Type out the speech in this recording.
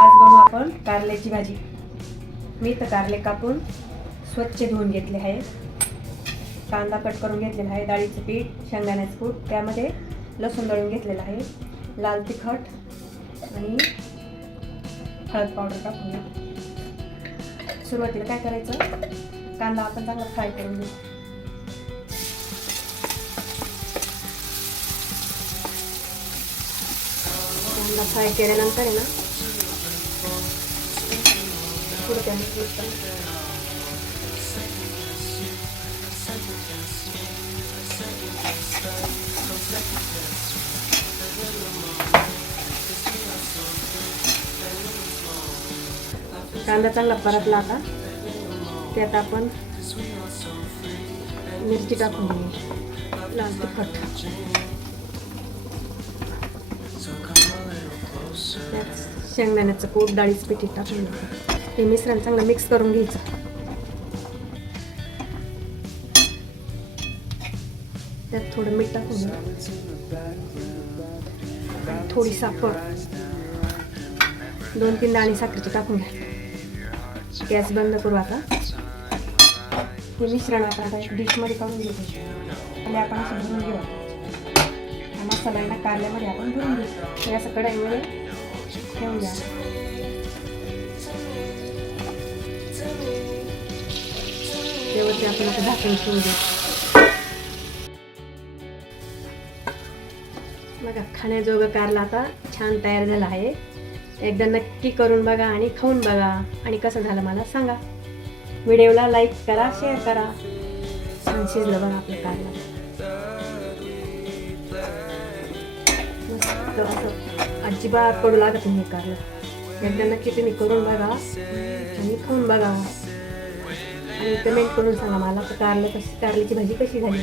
आज बनवू आपण कारल्याची भाजी. मी तर कारले कापून स्वच्छ धुवून घेतले आहे. कांदा कट करून घेतलेला आहे डाळीचं पीठ शेंगदाण्याचं कूट त्यामध्ये लसूण दळून घेतलेलं आहे लाल तिखट आणि हळद पावडर टाकून घ्या सुरुवातीला काय करायचं? कांदा आपण चांगला फ्राय करून घेऊ. फ्राय केल्यानंतर आहे ना कांदा चांगला परतला आता. त्यात आपण मिरची टाकून घेऊ. लाल तिखट. त्यात शेंगदाण्याचं कूट डाळीच पिठी टाकून हे मिश्रण चांगलं मिक्स करून घ्यायचं. त्यात थोडं मीठ टाकून घ्या. थोडी साखर. दोन तीन दाणे साखरेची टाकून घ्या. गॅस बंद करू आता. हे मिश्रण आपण आता डिशमध्ये काढून घेतो. आणि आपण असं भरून घेऊ. मसाल्यांना कारल्यामध्ये आपण भरून घेऊ. हे असं कढईमध्ये ठेवून द्या त्यावरती आपण आता झाकून ठेवून देऊ बघा खाण्याजोगं कारला आता छान तयार झाला आहे. एकदा नक्की करून बघा आणि खाऊन बघा. आणि कसं झालं मला सांगा. व्हिडिओला लाईक करा शेअर करा. छान शिजलं बघा आपलं कारला. तर असं अजिबात पडू लागत नाही हे कारलं एकदा नक्की तुम्ही करून बघा. आणि खाऊन बघा. आणि कमेंट करून सांगा मला. तर कारलं कशी कारल्याची भाजी कशी झाली?